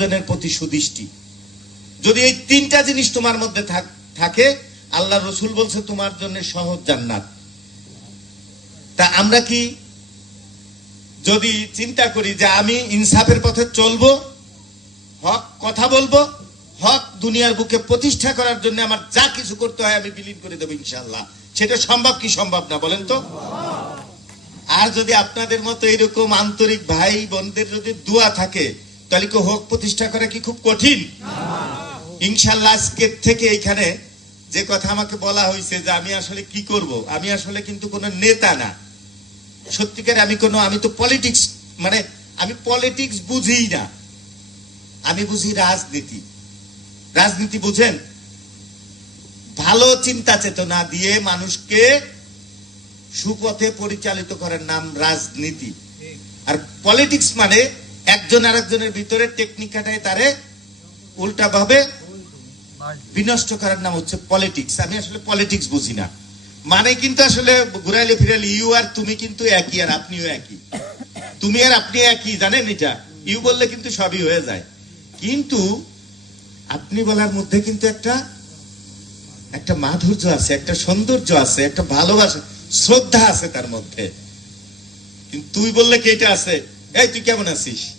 জনের প্রতি সুদৃষ্টি। যদি এই তিনটা জিনিস তোমার মধ্যে থাকে আল্লাহ রসুল বলছে তোমার জন্য সহজ জান্নাত। তা আমরা কি যদি চিন্তা করি যে আমি ইনসাফের পথে চলবো, হক কথা বলব, হক দুনিয়ার বুকে প্রতিষ্ঠা করার জন্য আমার যা কিছু করতে হয় আমি বিলীন করে দেবো ইনশাল্লাহ সেটা সম্ভব কি সম্ভব না বলেন তো? আর যদি আপনাদের মতো এরকম আন্তরিক ভাই বোনদের যদি দোয়া থাকে তাহলে কি হক, প্রতিষ্ঠা করা কি খুব কঠিন? ইনশাল্লাহ আজকের থেকে এইখানে যে কথা আমাকে বলা হয়েছে যে আমি আসলে কি করব, আমি আসলে কিন্তু কোনো নেতা না। সত্যিকার আমি কোনো, আমি তো পলিটিক্স মানে আমি পলিটিক্স বুঝিই না। আমি বুঝি রাজনীতি। রাজনীতি বুঝেন? ভালো চিন্তা চেতনা দিয়ে মানুষকে সুপথে পরিচালিত করার নাম রাজনীতি। আর পলিটিক্স মানে একজন আরেকজনের ভিতরে টেকনিক খাটায় তারে উল্টা ভাবে বিনষ্ট করার নাম হচ্ছে পলিটিক্স আমি আসলে পলিটিক্স বুঝি না। মানে কিন্তু আসলে ঘুরাইলে ফিরাইলে ইউ আর তুমি কিন্তু একই আর আপনিও একই। তুমি আর আপনি একই, জানেন এটা? ইউ বললে কিন্তু সবই হয়ে যায়। কিন্তু আপনি বলার মধ্যে কিন্তু একটা একটা মাধুর্য আছে, একটা সৌন্দর্য আছে, একটা ভালোবাসা, শ্রদ্ধা আছে তার মধ্যে। কিন্তু তুই বললে কি এটা আছে? এই, তুই কেমন আছিস?